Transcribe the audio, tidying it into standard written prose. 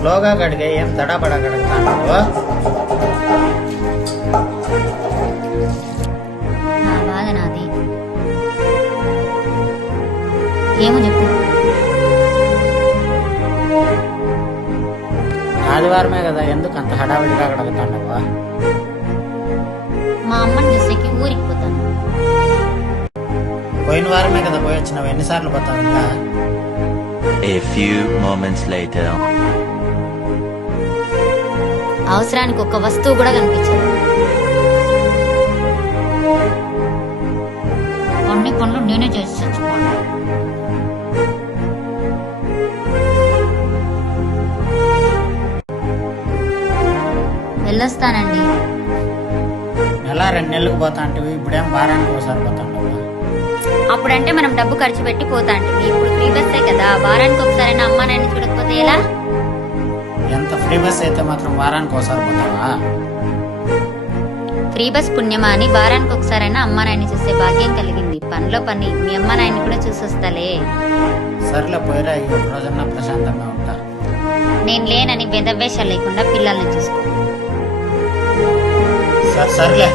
స్లోగా కడిగే ఏం తడాబడా కడుగుతాను. నా బాధ నాది, ఏమో చెప్పు. ఆదివారమే కదా, ఎందుకు అంత హడావిడిగా కడుగుతాండవా? మా అమ్మని చూసేకి ఊరికి పోతాను. పోయిన వారమే కదా పోయి వచ్చినావు, ఎన్నిసార్లు పోతావు ఇంకా? A few moments later. అవసరానికి ఒక్క వస్తువు కూడా కనిపించదు. అన్ని పనులు నేనే చేసి చచ్చుకోవాలి. వెళ్ళొస్తానండి. నెల 2 నెలలకు పోతా అంటే ఇప్పుడేం వారానికి ఒకసారి పోతాండవా? అప్పుడంటే మనం డబ్బు ఖర్చు పెట్టి పోతా అంటే ఇప్పుడు ఫ్రీ బస్సే కదా, వారానికి ఒకసారైనా అమ్మా నాన్న చూడకపోతే ఎలా? ఎంత ఫ్రీ బస్ అయితే మాత్రం వారానికి ఒకసారి పోతావా? ఫ్రీ బస్ పుణ్యమా అని వారానికి ఒకసారైనా అమ్మా నాయన్ని చూసే భాగ్యం కలిగింది. పనిలో పని మీ అమ్మా నాయన్ని కూడా చూసొస్తాలే. సర్లే పోయిరా, ఈ ఒక రోజన్నా ప్రశాంతంగా ఉంటా. నేను లేనని బెదవేషాలు లేకుండా పిల్లల్ని చూసుకో. సర్లే.